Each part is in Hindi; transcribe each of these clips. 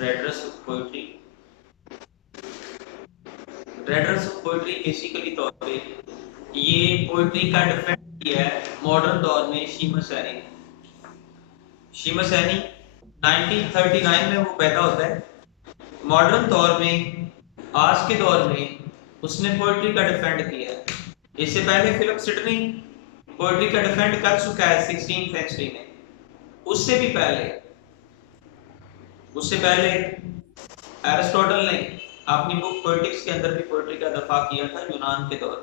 रेडरस of poetry. Redress of poetry basically तौर पे ये पोइट्री का डिफरेंट किया है मॉडर्न दौर में शीमस सैनी ने। शीमस सैनी 1939 में वो पैदा होता है। मॉडर्न दौर में, आज के दौर में उसने पोइट्री का डिफेंड किया है। इससे पहले फिलिप सिडनी पोइट्री का डिफेंड कर चुका है 16th सेंचुरी में। उससे पहले एरिस्टोटल ने अपनी बुक पोएटिक्स के अंदर भी पोइट्री का दफा किया था यूनान के दौर।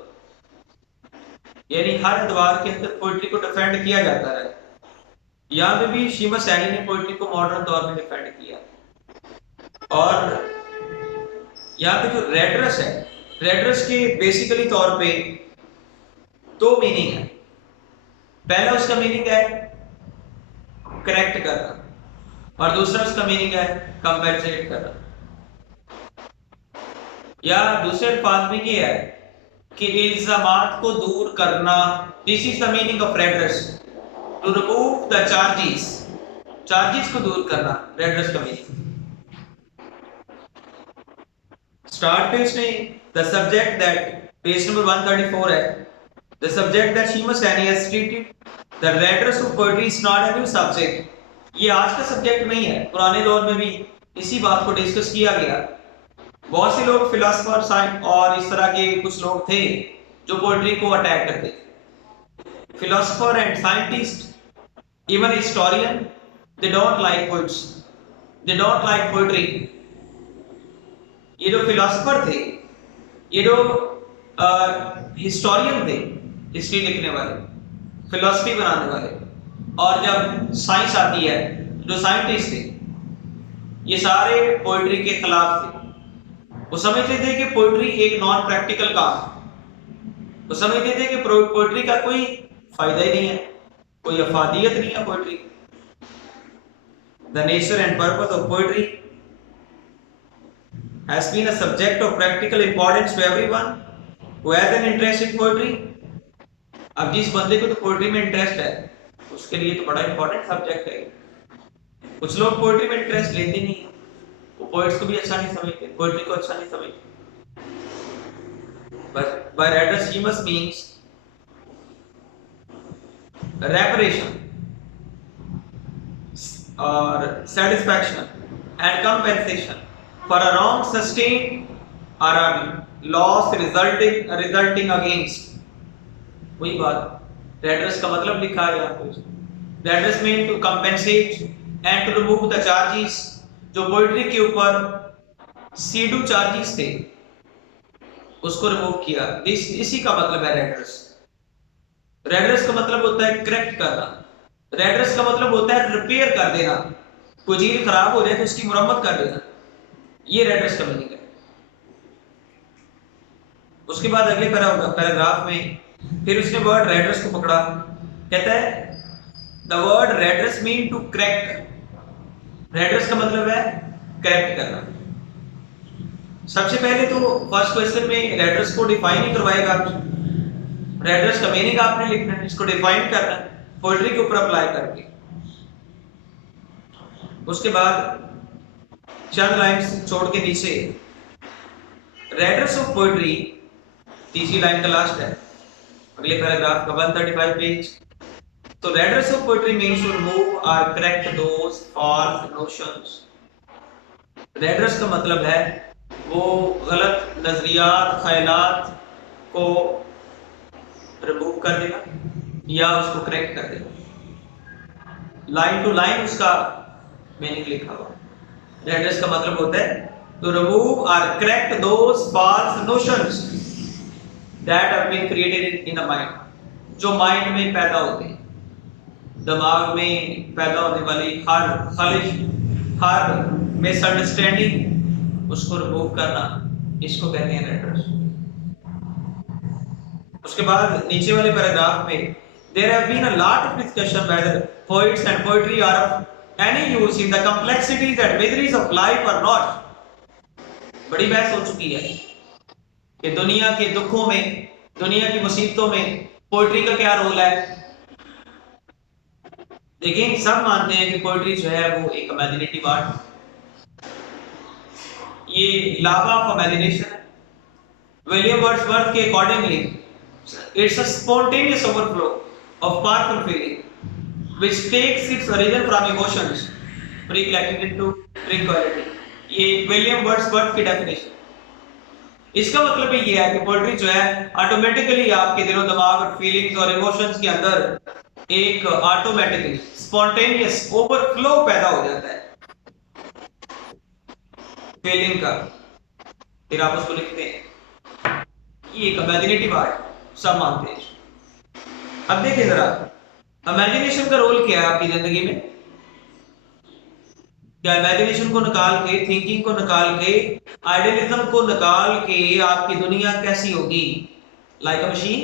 यानी हर अदवार के अंदर पोइट्री को डिफेंड किया जाता है। यहाँ पे भी शीमस सैनी ने पोइट्री को मॉडर्न दौर में डिफेंड किया। और यहाँ पे जो रेडरस है, रेडरस के बेसिकली तौर पे दो मीनिंग है। पहला उसका मीनिंग है करेक्ट करना और दूसरा उसका मीनिंग है कंपेंसेट करना। या दूसरे अल्फाज में ये है कि इल्जामात को दूर करना। This is the meaning of redress, to remove the charges को दूर करना रेडरस का मीनिंग। स्टार्ट पे इसने the subject that, page number 134 है, the subject that Seamus Heaney has treated the redress of poetry is not a new subject. ये आज का सब्जेक्ट नहीं है, पुराने दौर में भी इसी बात को डिस्कस किया गया। बहुत से लोग फिलोसोफर साइंस और इस तरह के कुछ लोग थे जो पोएट्री को अटैक करते थे। Philosopher and scientist, even historian, they don't like poets, they don't like poetry. ये जो फिलोसोफर थे, ये जो हिस्टोरियन थे, हिस्ट्री लिखने वाले, फिलोसफी बनाने वाले, और जब साइंस आती है, जो साइंटिस्ट थे, ये सारे पोएट्री के खिलाफ थे। वो समझते थे कि पोएट्री एक नॉन प्रैक्टिकल काम है। वो समझते थे कि पोएट्री का कोई फायदा ही नहीं है, कोई अफादियत नहीं है poetry. The nature and purpose of poetry has been a subject of practical importance to everyone who has an interest in poetry। अब जिस बंदे को तो पोएट्री में इंटरेस्ट है, उसके लिए तो बड़ा इंपॉर्टेंट सब्जेक्ट है। कुछ लोग पोएट्री में इंटरेस्ट लेते नहीं है, वो पोएट्स को भी अच्छा नहीं समझते, पोएट्री को अच्छा नहीं समझते। But by readers Sheamus means reparation or satisfaction and compensation for a wrong sustained or a loss resulting against। वही बात, रेडरस का मतलब लिखा है यहाँ पे। Redress mean to compensate and to remove the charges. जो पोएट्री के ऊपर सीडू चार्जेस थे, उसको रिमूव किया। इसी का मतलब है रेडरस। रेडरस का मतलब होता है करेक्ट करना। रेडरस का मतलब होता है रिपेयर कर देना। कोई चीज खराब हो जाए तो उसकी मुरम्मत कर देना, ये रेडरस का मीनिंग है। उसके बाद अगले पैराग्राफ में फिर उसने वर्ड रेडरस को पकड़ा। कहता है the word redress mean to correct. Redress का मतलब है करेक्ट करना। सबसे पहले तो फर्स्ट क्वेश्चन में रेडरस को डिफाइन ही करवाएगा। रेडरस का मीनिंग आपने लिखना है, इसको डिफाइन करना है पोएट्री के ऊपर अप्लाई करके। उसके बाद चंद लाइन्स छोड़ के नीचे रेडरस ऑफ पोएट्री, तीसरी लाइन का लास्ट है अगले पैराग्राफ का 135 पेज। तो redress of poetry means to remove और correct those false notions. Redress का मतलब है वो गलत नजरियात, ख्यालात को रिमूव कर देना या उसको करेक्ट कर देना। लाइन टू लाइन उसका मीनिंग लिखा हुआ। रेडरस का मतलब होता है to remove or correct those false notions that have been created in the mind। जो माइंड में पैदा होते हैं, दिमाग में पैदा होने वाली हर खलिश, हर मिसअंडरस्टैंडिंग, उसको रिमूव करना, इसको कहते हैं रेडरस। उसके बाद नीचे वाले पैराग्राफ में there have been a lot of discussion whether poets and poetry are of any use in the complexities and miseries of life or not। बड़ी बहस हो चुकी है कि दुनिया के दुखों में, दुनिया की मुसीबतों में पोएट्री का क्या रोल है। देखिए, सब मानते हैं कि पोएट्री जो है वो एक इमेजिनेटिव आर्ट, ये लावा ऑफ इमेजिनेशन है। विलियम वर्ड्सवर्थ के accordingly it's a spontaneous overflow of powerful feeling which takes its origin from emotions precollected into tranquility. ये विलियम वर्ड्सवर्थ की डेफिनेशन। इसका मतलब ये है कि पोएट्री जो है ऑटोमेटिकली आपके दिलो दिमाग और फीलिंग्स और इमोशंस के अंदर एक ऑटोमेटिकली स्पॉन्टेनियस ओवरफ्लो पैदा हो जाता है फीलिंग का, फिर आप उसको लिखते हैं। ये एक इमेजिनेटिव आर्ट सब मानते हैं। अब देखिए जरा इमेजिनेशन का रोल क्या है आपकी जिंदगी में। क्या इमेजिनेशन को निकाल के, थिंकिंग को निकाल के, आइडियलिज्म को निकाल के आपकी दुनिया कैसी होगी? Like a machine.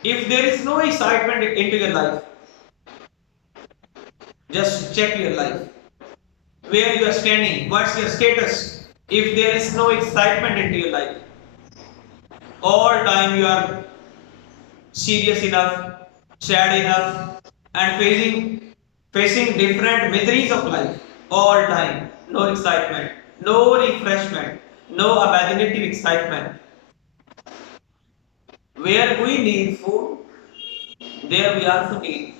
If there is no excitement into your life, just check your life, where you are standing, what's your status. If there is no excitement into your life, all time you are serious enough, sad enough, and facing different miseries of life. All time, no excitement, no refreshment, no imaginative excitement. Where we need food, there we also need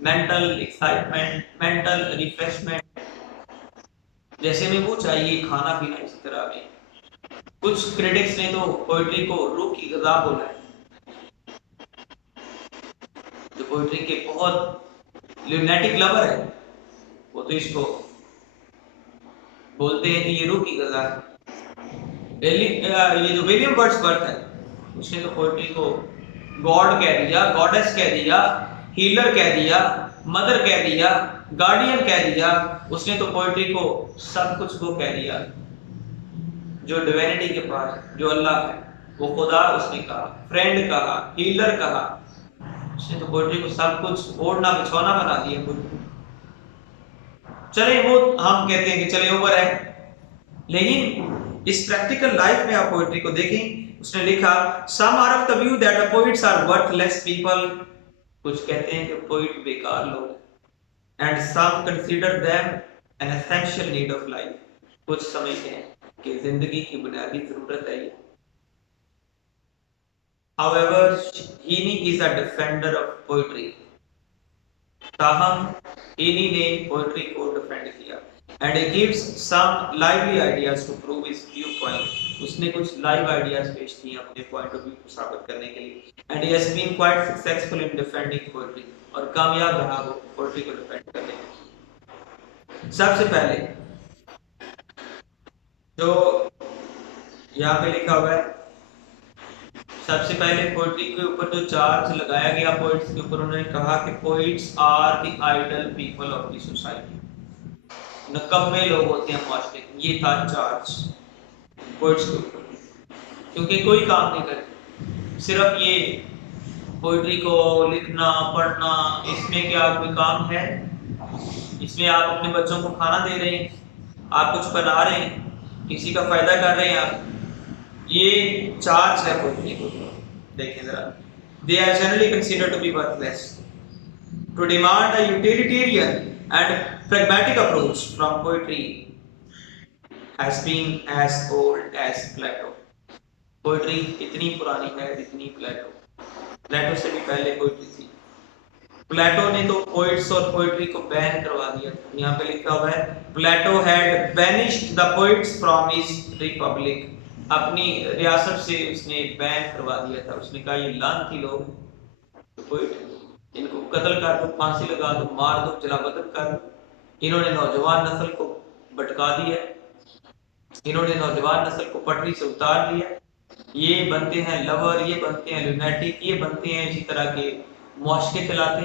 mental excitement, mental refreshment. जैसे में वो चाहिए खाना पीना, इसी तरह में कुछ क्रिटिक्स ने तो पोएट्री को रूह की ग़िज़ा बोला है। जो पोएट्री के बहुत ल्यूनेटिक लवर है वो तो इसको बोलते हैं कि ये रूह की ग़िज़ा है। ये जो विलियम वर्ड्सवर्थ है उसने तो पोएट्री को गॉड कह दिया, गॉडेस कह दिया, हीलर कह दिया, मदर कह दिया, गार्डियन कह दिया। उसने तो पोएट्री को सब कुछ को कह दिया जो डिविनिटी के पास, जो अल्लाह है, वो खुदा उसने कहा, फ्रेंड कहा, हीलर कहा। उसने तो पोएट्री को सब कुछ ओढ़ना बिछौना बना दिया। चले वो हम कहते हैं कि चले ऊपर है, लेकिन इस प्रैक्टिकल लाइफ में आप पोएट्री को देखें। उसने लिखा some are of the view that the poets are worthless people. कुछ कहते हैं कि पोएट बेकार लोग हैं। And some consider them an essential need of life. कुछ समझते हैं कि जिंदगी की बुनियादी जरूरत है ये। However, Heaney is a defender of poetry. ताहम Heaney ने पोएट्री को डिफेंड किया and he gives some lively ideas to prove his viewpoint. उसने कुछ लाइव आइडियाज पेश किए अपने पॉइंट ऑफ व्यू को साबित करने के लिए and he has been quite successful in defending poetry. और कामयाब रहा वो पोएट्री को डिफेंड करने में। सबसे पहले जो यहाँ पे लिखा हुआ है, सबसे पहले पोएट्री के ऊपर जो चार्ज लगाया गया पोएट्स के ऊपर, उन्होंने कहा कि poets are the idle people of the society. नकम्मे लोग होते हैं माशरे के। ये था चार्ज पोएट्स के ऊपर, क्योंकि कोई काम नहीं करते, सिर्फ ये पोएट्री को लिखना पढ़ना। इसमें क्या कोई काम है? इसमें आप अपने बच्चों को खाना दे रहे हैं, आप कुछ बना रहे हैं, किसी का फायदा कर रहे हैं आप। ये चार्ज है पोएट्री को। देखिए जरा, they are generally considered to be worthless, to demand a utilitarian and pragmatic approach from poetry has been as old as Plato. Poetry इतनी पुरानी है जितनी प्लेटो से भी पहले पोएट्री थी। प्लेटो ने तो पोएट्स और पोएट्री को बैन करवा दिया था। यहाँ पे लिखा हुआ है Plato had banished the poets from his republic. अपनी रियासत से उसने बैन करवा दिया था। उसने कहा ये लानती लोग, तो पोएट, इनको कत्ल कर दो, फांसी लगा दो, मार दो, जला वतन कर दो। इन्होंने नौजवान नस्ल को भटका दिया, इन्होंने नौजवान नस्ल को पटरी से उतार दिया। ये बनते हैं लवर, ये बनते हैं लुनेटिक, ये बनते हैं इसी तरह के मुआशरे चलाते,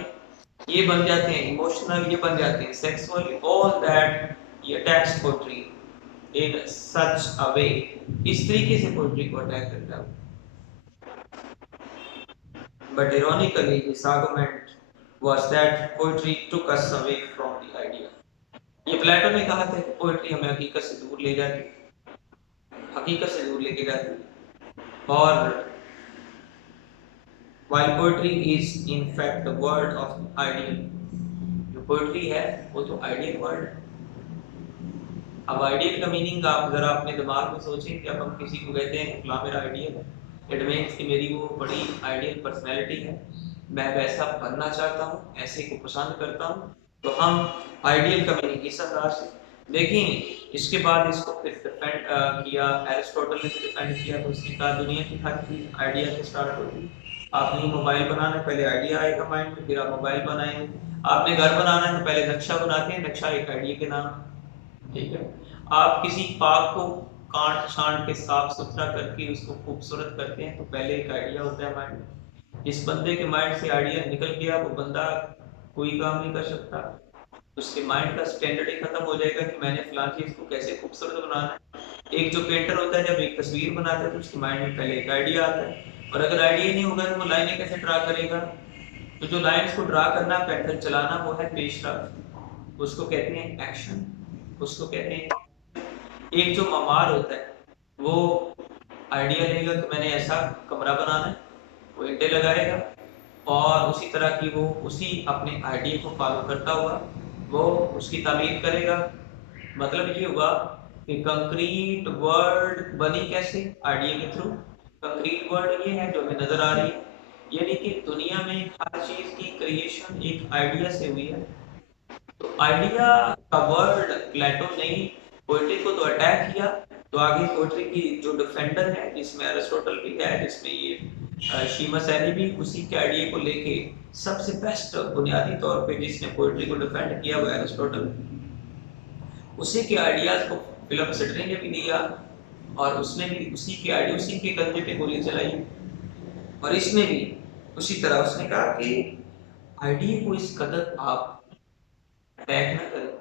ये बन जाते हैं इमोशनल, ये बन जाते हैं सेक्सुअल। ऑल दैट ये attacks poetry in such a way. इस तरीके से पोएट्री को अटैक करता है। But ironically this argument was that poetry took us away from the idea. ये प्लेटो ने कहा था कि पोएट्री हमें हकीकत से दूर ले जाती, हकीकत से दूर लेके जाती। और while poetry is in fact the word of ideal, जो पोएट्री है वो तो आइडियल वर्ड है। अब आइडियल का मीनिंग आप जरा अपने दिमाग में सोचें कि अब हम किसी को कहते हैं फलां मेरा आइडियल है, इट मीन्स कि मेरी वो बड़ी आइडियल पर्सनैलिटी है, मैं वैसा बनना चाहता हूँ, ऐसे को पसंद करता हूँ। तो हम आइडियल का मीनिंग इस आधार से देखें। इसके बाद इसको फिर डिफेंड किया, एरिस्टोटल ने डिफेंड किया, तो उसने कहा दुनिया की हर चीज़ आइडिया से स्टार्ट होती है। आपने मोबाइल बनाना है, पहले आइडिया आएगा माइंड में, फिर आप मोबाइल बनाएंगे। आपने घर बनाना है तो पहले नक्शा बनाते हैं, नक्शा एक आइडिया के नाम, ठीक है। आप किसी पार्क को काट छांट के साफ सुथरा करके उसको खूबसूरत करते हैं तो पहले एक आइडिया होता है माइंड में। जिस बंदे के माइंड से आइडिया निकल गया वो बंदा कोई काम नहीं कर सकता, उसके माइंड का स्टैंडर्ड ही खत्म हो जाएगा कि मैंने फलां चीज को कैसे खूबसूरत बनाना है। एक जो पेंटर होता है जब एक तस्वीर बनाता है तो उसके माइंड में पहले एक आइडिया आता है, और अगर आइडिया नहीं होगा तो वो लाइनें कैसे ड्रा करेगा। तो जो लाइंस को ड्रा करना, पेंसिल चलाना, वो है पेशरफ, उसको कहते हैं एक्शन, उसको कहते हैं। एक जो मामार होता है वो आइडिया लेगा कि मैंने ऐसा कमरा बनाना है, वो ईंटें लगाएगा, और उसी तरह की वो उसी अपने आइडिया को फॉलो करता हुआ वो उसकी तामीर करेगा। मतलब ये हुआ कि कंक्रीट वर्ड बनी कैसे, आइडिया के थ्रू। कंक्रीट वर्ड ये है जो हमें नजर आ रही है, यानी कि दुनिया में हर चीज की क्रिएशन एक आइडिया से हुई है। तो आइडिया का वर्ड प्लेटो ने पोएट्री को तो अटैक किया, तो आगे पोएट्री की जो डिफेंडर है जिसमें एरिस्टोटल भी है, जिसमें ये शीमा सैनी भी, उसी के आइडिया को लेके सबसे बेस्ट बुनियादी तौर पे जिसने पोएट्री को डिफेंड किया वो एरिस्टोटल। उसी के आइडियाज को फिलिप सिडनी ने भी लिया, और उसने भी उसी के आइडिया, उसी के कंधे पे गोली चलाई। और इसमें भी उसी तरह उसने कहा कि आइडिया को इस कदर आप अटैक ना करें,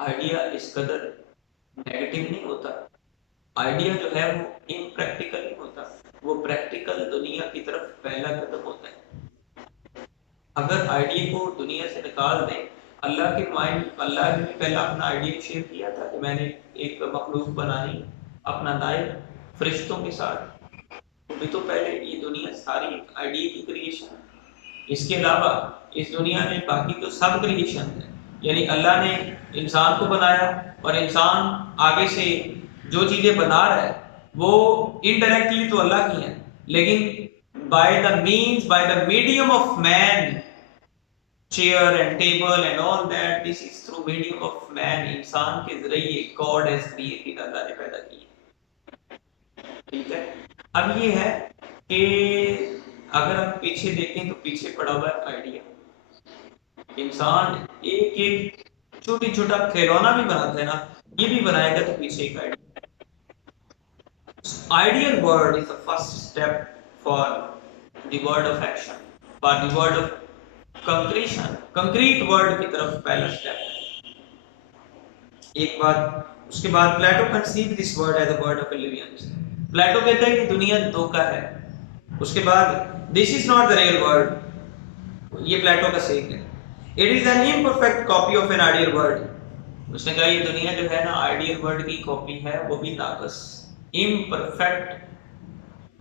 आइडिया इस कदर नेगेटिव नहीं होता, आइडिया जो है वो इम्प्रैक्टिकल नहीं होता, वो प्रैक्टिकल दुनिया की तरफ पहला कदम होता है। अगर आइडिया को दुनिया से निकाल दें, अल्लाह ने भी पहला अपना आइडिया शेयर किया था कि मैंने एक मखलूक बनानी अपना नायब फरिश्तों के साथ, तो भी तो पहले ये दुनिया सारी एक आइडिया की क्रिएशन है। इसके अलावा इस दुनिया में बाकी तो सब क्रिएशन है, यानी अल्लाह ने इंसान को बनाया, और इंसान आगे से जो चीजें बना रहा है वो इनडायरेक्टली तो अल्लाह की है, लेकिन by the medium of man, chair and table and all that, this is through medium of man, इंसान के जरिए गॉड हैज क्रिएटेड, अल्लाह ने पैदा किया, ठीक है। अब ये है कि अगर हम पीछे देखें तो पीछे पड़ा हुआ है आइडिया। इंसान एक एक छोटी छोटा खिलौना भी बनाता है ना, ये भी बनाएगा तो पीछे एक idea. Ideal word is the first step for the word of action, for the word of concretion, concrete word की तरफ पहला स्टेप है। एक बात, उसके बाद Plato conceive this world as a world of illusions. Plato कहता है कि दुनिया धोखा है। उसके बाद this is not the real world, ये प्लेटो का सेक है। It is an imperfect copy of an ideal world. उसने कहा ये दुनिया जो है ना आइडियल वर्ड की कॉपी है, वो भी नाकस, imperfect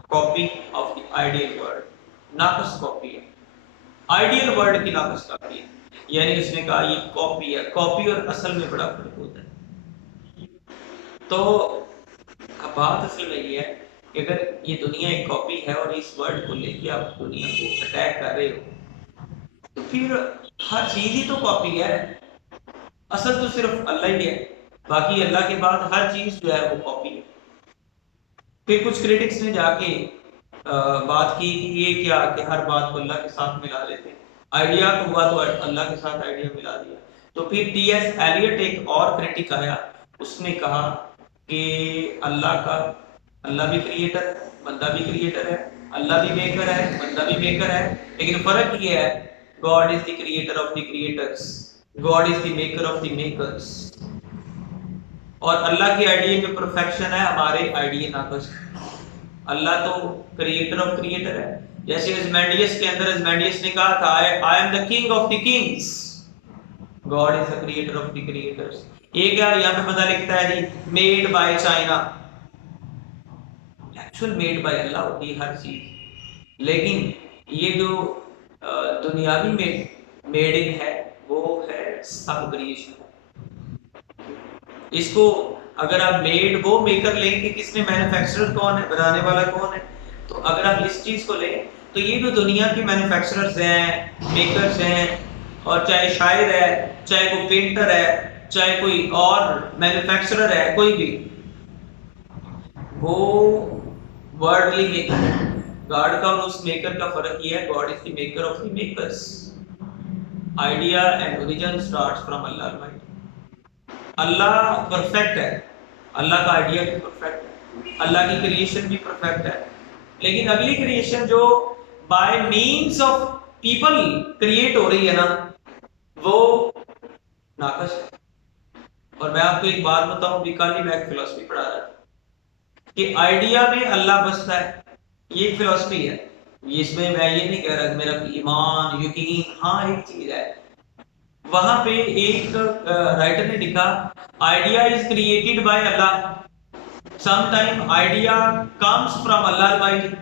copy of the ideal world, नाकस कॉपी है, आइडियल वर्ड की नाकस कॉपी है। यानी उसने कहा ये कॉपी है, कॉपी और असल में बड़ा फर्क होता है। तो अब बात असल में ये है कि अगर ये दुनिया एक कॉपी है और इस वर्ड को लेके आप दुनिया को अटैक कर रहे हो, तो फिर हर चीज ही तो कॉपी है, असल तो सिर्फ अल्लाह ही है, बाकी अल्लाह के बाद हर चीज जो है वो कॉपी है। फिर कुछ क्रिटिक्स ने जाके बात की कि ये क्या कि हर बात को अल्लाह के साथ मिला लेते हैं, आइडिया तो हुआ तो अल्लाह के साथ आइडिया मिला दिया। तो फिर टीएस एलियट एक और क्रिटिक आया, उसने कहा कि अल्लाह भी क्रिएटर है, बंदा भी क्रिएटर है, अल्लाह भी मेकर है, बंदा भी मेकर है, लेकिन फर्क ये है God is the creator of the creators, God is the maker of the makers. और अल्लाह के आइडिया में परफेक्शन है, हमारे आइडिया नाकस है। अल्लाह तो क्रिएटर ऑफ क्रिएटर है, जैसे इज़मैंडियस के अंदर इज़मैंडियस ने कहा था I am the king of the kings, God is the creator of the creators. ये क्या यहाँ पे पता लिखता है जी made by China, actual made by Allah होती है हर चीज, लेकिन ये जो दुनियावी मेडिंग है वो है सब क्रिएशन। इसको अगर आप मेड वो मेकर लें कि किसने मैन्युफैक्चरर कौन है, बनाने वाला कौन है, तो अगर आप इस चीज को लें तो ये जो दुनिया के मैन्युफैक्चरर्स हैं, मेकर्स हैं, और चाहे शायर है, चाहे कोई पेंटर है, चाहे कोई और मैन्युफैक्चरर है, कोई भी, वो वर्डली मेकर है। गॉड का और उस मेकर का फर्क ये है, God is the maker of the makers. Idea and origin starts from Allah almighty. Allah perfect है, अल्लाह का आइडिया भी परफेक्ट है, अल्लाह की क्रिएशन भी परफेक्ट है, लेकिन अगली क्रिएशन जो by means of people create हो रही है ना, वो नाकस है। और मैं आपको एक बात बताऊं, अभी कल ही मैं एक फिलॉसफी पढ़ा रहा था कि आइडिया में अल्लाह बसता है, ये एक फिलॉसफी है। इसमें मैं ये नहीं कह रहा कि मेरा ईमान यकीन, हाँ एक चीज है। वहां पे एक राइटर ने लिखा, idea is created by Allah, sometime idea comes from Allah Almighty,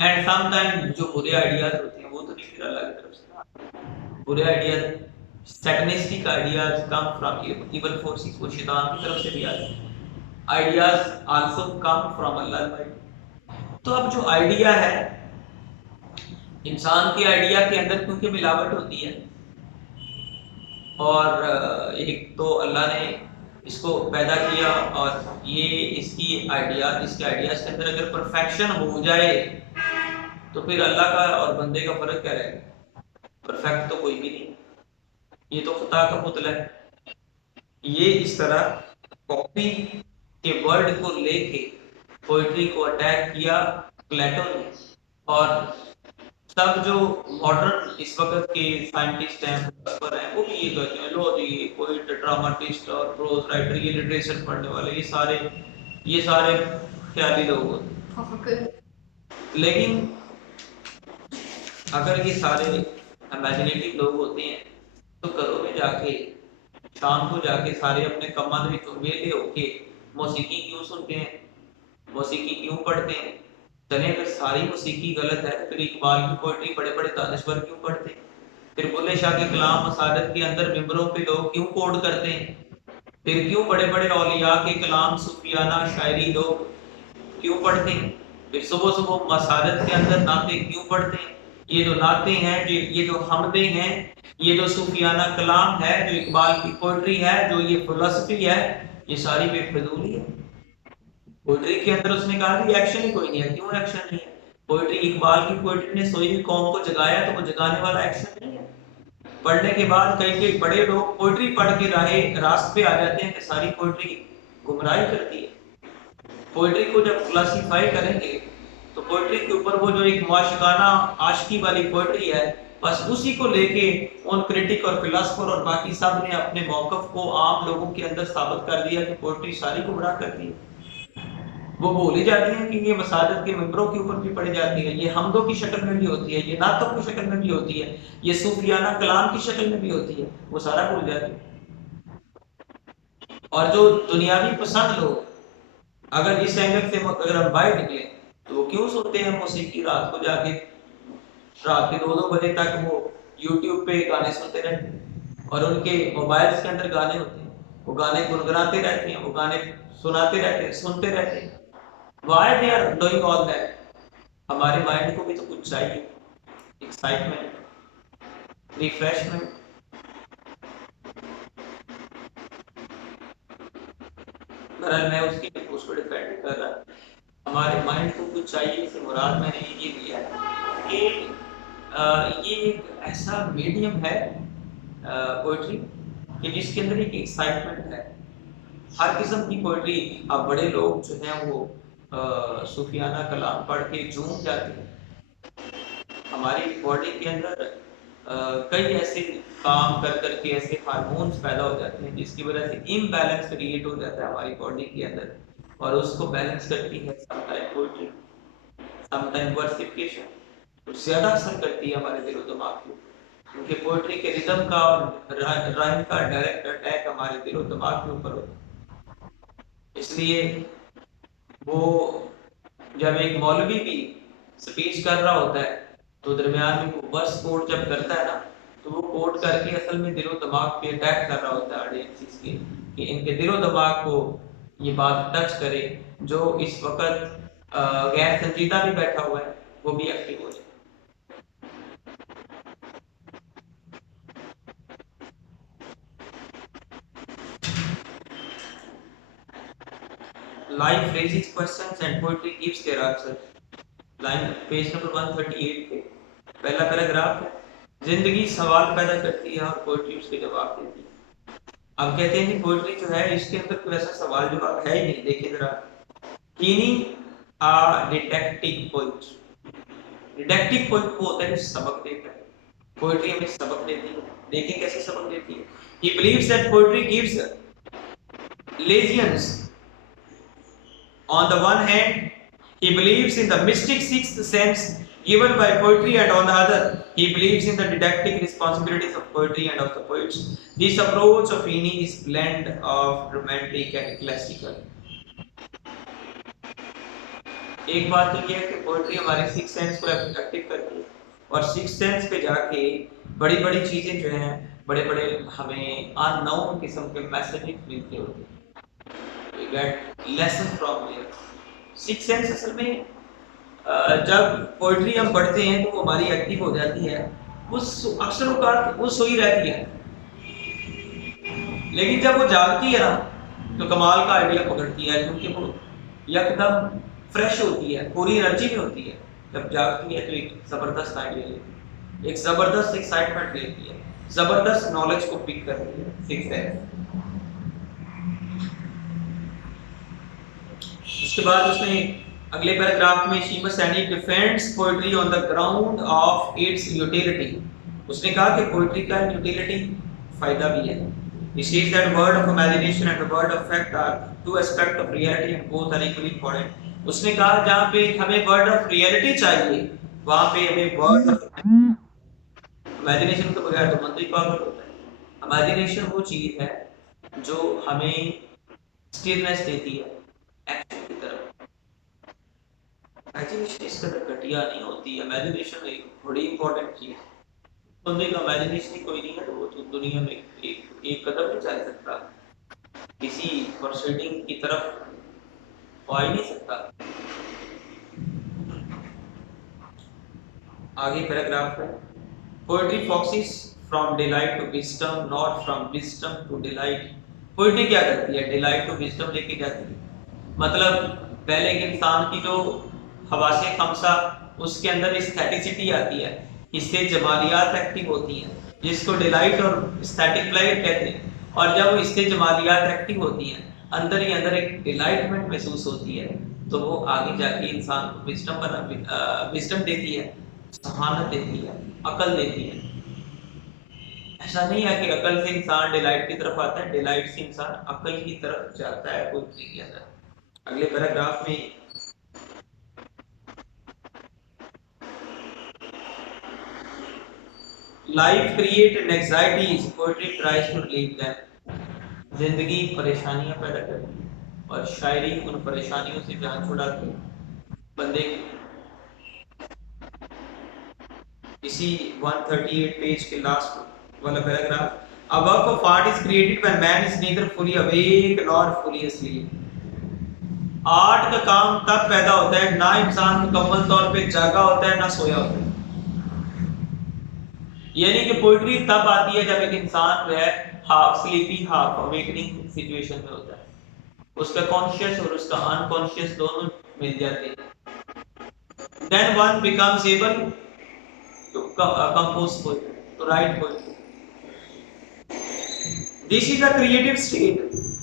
and sometime जो बुरे आइडियाज होते हैं वो तो नहीं, फिर अल्लाह की तरफ से बुरे ideas, satanistic ideas come from evil forces, वो शैतान की तरफ से भी आते हैं। Ideas also come from Allah almighty. तो अब जो आइडिया है, इंसान के आइडिया के अंदर क्योंकि मिलावट होती है, और एक तो अल्लाह ने इसको पैदा किया, और ये इसकी आइडिया, इसके आइडियाज के अंदर अगर परफेक्शन हो जाए तो फिर अल्लाह का और बंदे का फर्क क्या रहेगा? परफेक्ट तो कोई भी नहीं, ये तो खुदा का पुतला है। ये इस तरह कॉपी के वर्ड को लेके पोइट्री को अटैक किया प्लेटो ने, और सब जो मॉडर्न इस वक्त के साइंटिस्ट हैं, फिलोसोफर हैं, वो भी ये कहते हैं, लो जी पोइट, ड्रामाटिस्ट और प्रोज राइटर, ये लिटरेचर पढ़ने वाले, ये सारे ख्याली लोग होते हैं। लेकिन अगर ये सारे इमेजिनेटिव लोग होते हैं तो घरों में जाके शाम को जाके सारे अपने कमर में वेले होके मौसीकी क्यों सुनते हैं, मौसीकी क्यों पढ़ते हैं? चले अगर सारी मौसीकी गलत है तो फिर इकबाल की पोइट्री बड़े बड़े दानिश्वर क्यों पढ़ते हैं? फिर बुल्ले शाह के कलाम मसारत के अंदर मिंबरों पे लोग क्यों कोड करते हैं? फिर क्यों बड़े बड़े औलिया के कलाम, सूफियाना शायरी लोग क्यों पढ़ते हैं? फिर सुबह सुबह मसारत के अंदर नाते क्यों पढ़ते हैं? ये जो नाते हैं, ये जो हमदे हैं, ये जो सूफियाना कलाम है, जो इकबाल की पोइट्री है, जो ये फिलोसफी है, ये सारी बेफिजूली है। पोइट्री के अंदर उसने कहा कि एक्शन ही कोई नहीं है। क्यों एक्शन नहीं है? पोइट्री, इकबाल की पोइट्री ने सोई हुई कौम को जगाया, तो वो जगाने वाला एक्शन नहीं है। पढ़ने के बाद कई कई बड़े लोग पोइट्री पढ़ के रास्ते पे आ जाते हैं कि सारी पोइट्री गुमराही करती है। पोइट्री को जब क्लासिफाई करेंगे तो पोइट्री के ऊपर वो जो एक मुआशिकाना आशिकी वाली पोइट्री है, बस उसी को लेके उन क्रिटिक और फिलोसोफर और बाकी सब ने अपने मौकफ को आम लोगों के अंदर साबित कर दिया कि पोइट्री सारी गुमराह करती है। वो भूल ही जाती है कि ये मसाजिद के मिंबरों के ऊपर भी पढ़ी जाती है, ये हमदों की शक्ल में भी होती है, ये नातों की शक्ल में भी होती है, ये सूफियाना कलाम की शक्ल में भी होती है, वो सारा भूल जाती है। और जो दुनियावी पसंद लोग अगर इस एंगल से अगर हम बाहर निकले तो वो क्यों सुनते हैं मौसीकी? रात को जाके रात के 2-2 बजे तक वो यूट्यूब पे गाने सुनते रहते हैं, और उनके मोबाइल्स के अंदर गाने होते हैं, वो गाने गुनगुनाते रहते हैं, वो गाने सुनाते रहते हैं, सुनते रहते हैं। Why they are doing all that? हमारे माइंड को भी तो कुछ चाहिए, एक्साइटमेंट, रिफ्रेशमेंट। बहरहाल मैं उसको डिफेंड कर रहा, हमारे माइंड को कुछ चाहिए, इसे मुराद मैंने ये लिया कि ये एक ऐसा मीडियम है पोइट्री कि जिसके अंदर एक एक्साइटमेंट है। हर किस्म की पोइट्री, अब बड़े लोग जो हैं वो सूफियाना कलाम पढ़ के झूम जाते हैं। हमारी बॉडी के अंदर कई ऐसे काम कर करके ऐसे हार्मोन्स पैदा हो जाते हैं जिसकी वजह से इम्बैलेंस क्रिएट हो जाता है हमारी बॉडी के अंदर, और उसको बैलेंस करती है समटाइम पोइट्री, समटाइम वर्सिफिकेशन, कुछ ज्यादा असर करती है हमारे दिलो दिमाग को, क्योंकि पोइट्री के रिदम का और राइम का डायरेक्ट अटैक हमारे दिलो दिमाग के ऊपर होता है। इसलिए वो जब एक मौलवी भी स्पीच कर रहा होता है तो दरमियान में वो वर्स कोट जब करता है ना, तो वो कोट करके असल में दिलो दिमाग पे अटैक कर रहा होता है ऑडियंसेस के, कि इनके दिलो दिमाग को ये बात टच करे, जो इस वक्त गैर संजीदा भी बैठा हुआ है वो भी एक्टिव हो जाए। Life raises questions and poetry gives their answers. Line page number 138 पे पहला पैराग्राफ है, जिंदगी सवाल पैदा करती है और पोएट्री उसके जवाब देती है। अब कहते हैं कि पोएट्री जो है इसके अंदर कोई ऐसा सवाल जवाब है ही नहीं। देखिए जरा, कीनी आ डिटेक्टिव पोएट, डिटेक्टिव पोएट वो होता है जो सबक देता है, पोएट्री हमें सबक देती है। देखिए कैसे सबक देती है। He believes that poetry gives lessons. On the one hand, he believes in the mystic sixth sense given by poetry, and on the other, he believes in the didactic responsibilities of poetry and of the poets. This approach of Heaney is blend of romantic and classical. एक बात तो यह है कि पोएट्री हमारे सिक्स सेंस को एक्टिव करती है, और सिक्स सेंस पे जाके बड़ी बड़ी चीजें जो हैं, बड़े बड़े हमें अननोन किस्म के मैसेजेस मिलते होते हैं। We get lesson from there. Six sense असल में जब पोइट्री हम पढ़ते हैं तो वो हमारी एक्टिव हो जाती है, वो अक्सर औकात वो सोई रहती है, लेकिन जब वो जागती है ना तो कमाल का आइडिया पकड़ती है, क्योंकि वो एकदम फ्रेश होती है, पूरी एनर्जी में होती है। जब जागती है तो एक जबरदस्त आइडिया लेती है, एक जबरदस्त एक्साइटमेंट लेती है, जबरदस्त नॉलेज को पिक करती है सिक्स सेंस। उसके बाद उसने अगले पैराग्राफ में Seamus Heaney defends poetry on the ground of its utility. उसने कहा कि पोएट्री का यूटिलिटी फायदा भी है। He says that word of imagination and the word of fact are two aspects of reality and both are equally important. उसने कहा जहाँ पे हमें वर्ड ऑफ रियलिटी चाहिए वहाँ पे हमें वर्ड ऑफ इमेजिनेशन के बगैर तो मंत्री पागल होता है। इमेजिनेशन वो चीज है जो हमें स्टिलनेस देती है एक्शन की तरफ। इमेजिनेशन इस कदर घटिया नहीं होती। इमेजिनेशन एक बड़ी इंपॉर्टेंट चीज है। बंदे का इमेजिनेशन ही कोई नहीं है तो वो तो दुनिया में एक कदम नहीं चल सकता, किसी प्रोसीडिंग की तरफ आ ही नहीं सकता। आगे पैराग्राफ है, poetry focuses from delight to wisdom not from wisdom to delight. Poetry क्या करती है? डिलाइट टू विजडम लेके जाती है। मतलब पहले एक इंसान की जो हवासे खमसा उसके अंदर एस्थेटिसिटी आती है, इससे जमालियात एक्टिव होती हैं जिसको डिलाइट और एस्थेटिक प्लेजर कहते हैं। और जब वो इससे जमालियात एक्टिव होती हैं अंदर ही अंदर एक डिलाइटमेंट महसूस होती है, तो वो आगे जाके इंसान को विजडम देती है, सहानत देती है, अकल देती है। ऐसा नहीं है कि अकल से इंसान डिलाइट की तरफ आता है, डिलाइट से इंसान अकल की तरफ जाता है पोएट्री के अंदर। अगले पैराग्राफ में life create anxieties, poetry tries to relieve them. जिंदगी परेशानियां पैदा करती है और शायरी उन परेशानियों से जान छुड़ाती है बंदे की। इसी 138 पेज के लास्ट वाला paragraph, a work of art is created when man is neither fully awake nor fully asleep। Art का काम तब पैदा होता है ना इंसान मुकम्मल तौर पे जागा होता है ना सोया होता है। यानी कि पोएट्री तब आती है जब एक इंसान जो है half sleepy half awakening situation में होता है, उसका कॉन्शियस और उसका अनकॉन्शियस दोनों मिल जाते हैं। Then one becomes able to compose poetry, to write poetry. This is a creative state.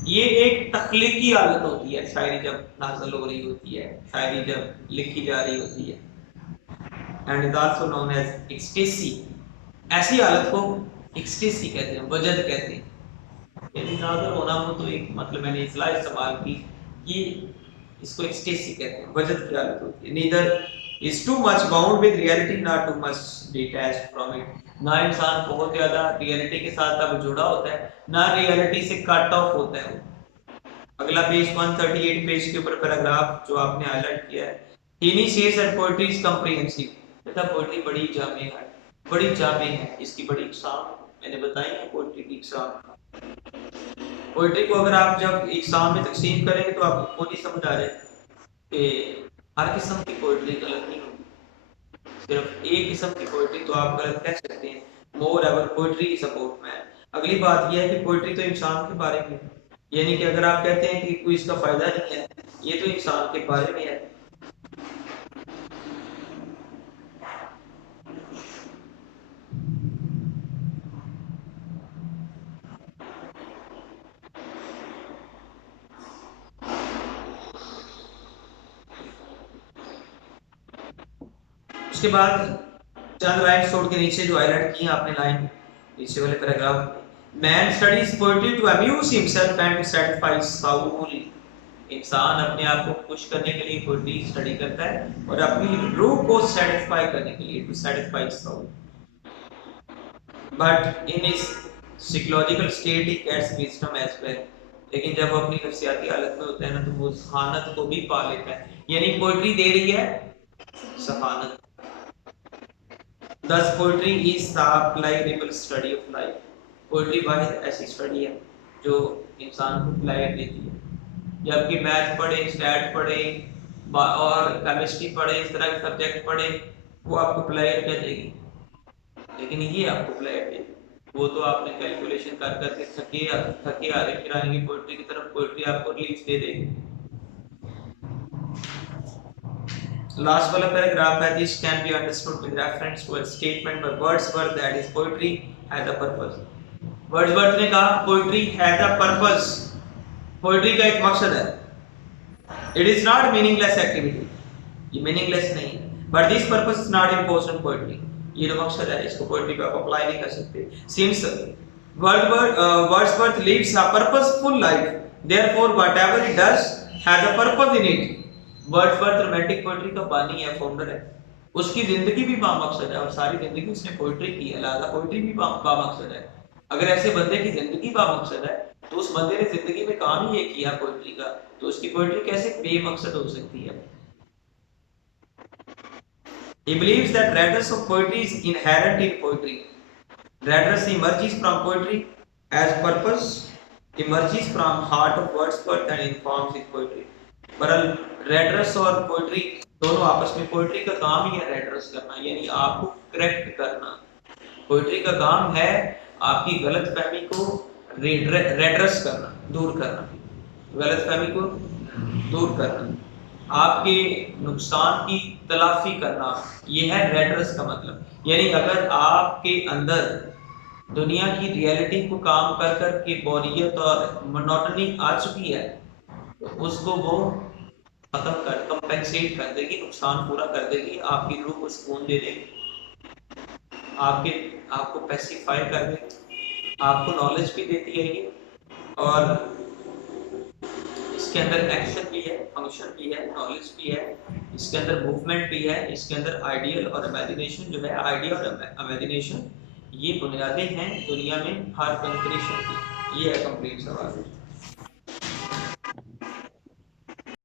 ये एक तख्लीकी हालत होती है शायरी जब नाज़िल हो रही होती है, शायरी जब लिखी जा रही होती है। And is also known as ecstasy. ऐसी हालत को एक्सटेसी कहते हैं, वजद कहते हैं। यदि नाज़िल होना हो तो एक मतलब मैंने इस्लाह इस्तेमाल की कि इसको एक्सटेसी कहते हैं, वजद की हालत होती है। Neither is too much bound with reality not too much detached from it. ना इंसान बहुत ज्यादा रियलिटी के साथ अब जुड़ा होता है, ना रियलिटी से कट ऑफ होता है वो। अगला पेज 138 पेज के ऊपर पैराग्राफ जो आपने हाईलाइट किया है, Heaney says that poetry is comprehensive। तथा पोएट्री बड़ी जामे है। बड़ी चाबी है इसकी, बड़ी इकसाम मैंने बताई है पोइट्री की इकसाम। पोइट्री को अगर आप जब इकसाम में तकसीम करेंगे तो आपको खुद ही समझ आ जाएगा कि हर किस्म की पोइट्री गलत नहीं होगी, सिर्फ एक किस्म की पोइट्री तो आप गलत कह सकते हैं। Moreover poetry is about man. अगली बात यह है कि पोइट्री तो इंसान के बारे में है, यानी कि अगर आप कहते हैं कि कोई इसका फायदा नहीं है, ये तो इंसान के बारे में है। उसके बाद चंद लाइन छोड़ के नीचे जो हाईलाइट की आपने लाइन नीचे वाले paragraph, man studies poetry to amuse himself and to satisfy soul. इंसान अपने आप को खुश करने के लिए पोएट्री स्टडी करता है और अपनी रूह को सेटिस्फाई करने के लिए, to satisfy soul. But in his psychological state he gets wisdom as well. लेकिन जब वो अपनी नफसियाती हालत में होता है ना तो वो सहानत को भी पा लेता है, यानी पोएट्री दे रही है सहानत। Thus poetry is the applicable study of life. Poetry वाहिद ऐसी स्टडी है जो इंसान को प्लायर देती है। जबकि मैथ पढ़े, स्टैट पढ़े और केमिस्ट्री पढ़े, इस तरह के सब्जेक्ट पढ़े, वो आपको प्लायर क्या देगी, लेकिन ये आपको प्लायर देगी। वो तो आपने कैलकुलेशन कर करके थके आ रहे, फिर आएंगे पोएट्री की तरफ, पोएट्री आपको रिलीफ दे देगी। लास्ट वाला पैराग्राफ है, this can be understood with reference to a statement by Wordsworth that is poetry has a purpose. Wordsworth ने कहा poetry has a purpose, poetry का एक मकसद है। It is not meaningless activity, ये मीनिंगलेस नहीं है, but this purpose is not imposed on poetry. ये जो मकसद है इसको पोएट्री पे आप अप्लाई नहीं कर सकते। Since Wordsworth lives a purposeful life, therefore whatever he does has a purpose in it. Wordsworth romantic poetry का बानी है, फाउंडर है, उसकी जिंदगी भी बामकसद है और सारी जिंदगी उसने पोएट्री की है, लिहाजा पोएट्री भी बामकसद है। अगर ऐसे बंदे की जिंदगी बामकसद है तो उस बंदे ने जिंदगी में काम ही ये किया पोएट्री का, तो उसकी पोएट्री कैसे बेमकसद हो सकती है। He believes that readiness of poetry is inherent in poetry. Readiness emerges from poetry as purpose, emerges from heart of Wordsworth and informs his poetry. बहरहाल रेडरस और पोएट्री दोनों आपस में, पोएट्री का काम ही है रेडरस करना, यानी आपको करेक्ट करना। पोएट्री का काम है आपकी गलतफहमी को रेडरस करना, दूर करना, गलतफहमी को दूर करना, आपके नुकसान की तलाफी करना, ये है रेडरस का मतलब। यानी अगर आपके अंदर दुनिया की रियलिटी को काम कर कर के बोरियत और मोनोटनी आ चुकी है तो उसको वो खत्म कर, कंपेंसेट कर देगी, नुकसान पूरा कर देगी, आपकी रूह को सुकून दे देगी, आपको पैसिफाई कर देगी, आपको नॉलेज भी देती है ये, और इसके अंदर एक्शन भी है, फंक्शन भी है, नॉलेज भी है, इसके अंदर मूवमेंट भी है, इसके अंदर आइडियल और इमेजिनेशन जो है, आइडिया और इमेजिनेशन ये बुनियादें हैं दुनिया में हर कंक्रीशन की। ये है कंप्लीट सवाल।